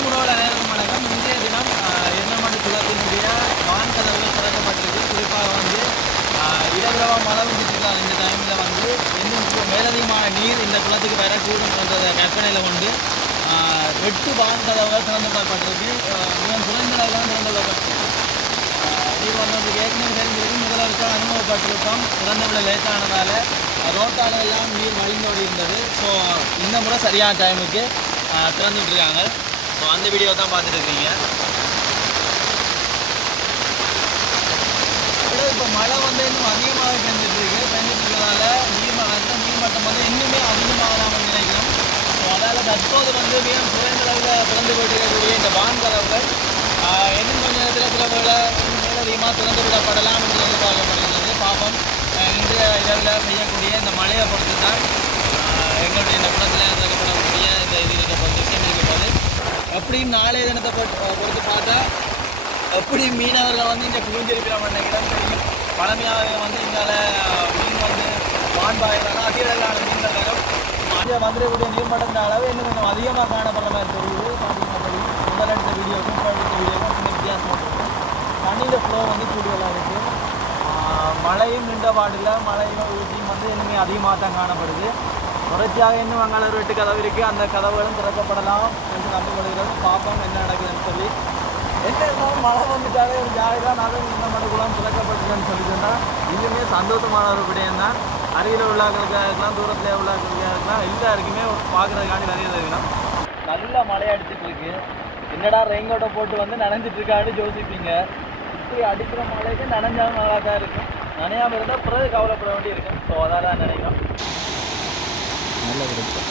உறவுகள் அனைவருக்கும் வணக்கம். இன்றைய தினம் எண்ணமட்டு குளத்தினுடைய வான் கதவுகள் திறக்கப்பட்டிருக்கு. குறிப்பாக வந்து இடவிரவா மழை வந்துட்டுருக்காங்க. இந்த டைமில் வந்து இன்னும் மேலதிகமான நீர் இந்த குளத்துக்கு வரக்கூடும் என்ற கற்பனையில் கொண்டு 8 வான் கதவுகள் திறந்து விடப்பட்டிருக்கு. மிக குறைந்த அளவில் திறந்து விடப்பட்டிருக்கு. இது வந்து ஏற்கனவே தெரிஞ்சிருக்கு. முதலமைச்சர் அனுபவப்பட்டிருக்கோம். திறந்து விட லேட்டானதால் ரோட்டால் எல்லாம் நீர் வழிந்தோடி இருந்தது. ஸோ இந்த முறை சரியான டைமுக்கு திறந்து விட்டுருக்காங்க. ஸோ அந்த வீடியோ தான் பார்த்துட்டு இருக்கீங்க. இப்போ மழை வந்து இன்னும் அதிகமாக பெஞ்சிட்ருக்கிறதால நீர்மட்டம் வந்து இன்னுமே அதிகமாகலாம்னு நினைக்கிறோம். ஸோ அதால் தற்போது வந்து மிக குறைந்த அளவில் திறந்து போயிட்டிருக்கக்கூடிய இந்த வான் கதவுகள் இன்னும் கொஞ்சம் நேரத்தில் சில வேலை மேலதிகமாக திறந்து விடப்படலாம் என்று எதிர்பார்க்கப்படுகிறது. பாப்போம். இன்றைய இரவில் செய்யக்கூடிய இந்த மழையை பொறுத்து தான் எங்களுடைய இந்த குளத்தில் திறக்கப்படக்கூடிய இந்த இது பொறுத்து எப்படியும் நாளைய தினத்தை பொறுத்து பார்த்தா எப்படி மீனவர்கள் வந்து இந்த குளிஞ்சிருக்கிறோம் நினைக்கிறோம். தெரியும் பழமையாகவே வந்து இங்கால மீன் வந்து வான்பாயிலான அதிகளான மீன்கள் வரும். அதிக வந்துடக்கூடிய நீர்மட்டத்தின் அளவு இன்னும் கொஞ்சம் அதிகமாக காணப்படுற மாதிரி தெரியுது. பார்த்தீங்கன்னா தெரியும் முதல் எடுத்த வீடியோக்கும் இப்போ எடுத்த வீடியோக்கும் கொஞ்சம் வித்தியாசமாக இருக்கும். தண்ணியில் ஃப்ளோ வந்து கூடுதலாக இருக்குது. மழையும் நின்ற பாடில் மழையும் ஊற்றியும் வந்து இன்னுமே அதிகமாக தான் காணப்படுது. தொடர்ச்சியாக இன்னும் அங்கே ஒரு 8 கதவு இருக்குது. அந்த கதவுகளும் திறக்கப்படலாம் என்று நம்பப்படுகிறது. பார்ப்போம் என்ன நடக்குதுன்னு சொல்லி. என்ன இருந்தாலும் மழை வந்துட்டாலே ஒரு ஜாலிதான். அதுவும் இந்த மடுக்குலாம் திறக்கப்பட்டுன்னு சொல்லிட்டுன்னா இன்னுமே சந்தோஷமான ஒரு விடயம் தான். அருகில் உள்ளாக்களுக்காக இருக்கலாம், தூரத்தில் உள்ளாக்களுக்காக இருக்கலாம், எல்லாருக்குமே பார்க்குறதுக்காண்டி நிறைய இருக்கணும். நல்லா மழையை அடிச்சுட்டு இருக்கு. என்னடா ரெயின்கோட்டை போட்டு வந்து நனைஞ்சிட்ருக்கான்னு யோசிப்பீங்க. இப்படி அடிக்கிற மழைக்கு நனைஞ்சாலும் நல்லா தான் இருக்கும். நனையாமல் இருந்தால் பிறகு கவலைப்பட வேண்டி இருக்கும். ஸோ அதான் நினைக்கிறோம். நல்ல விருப்பம்.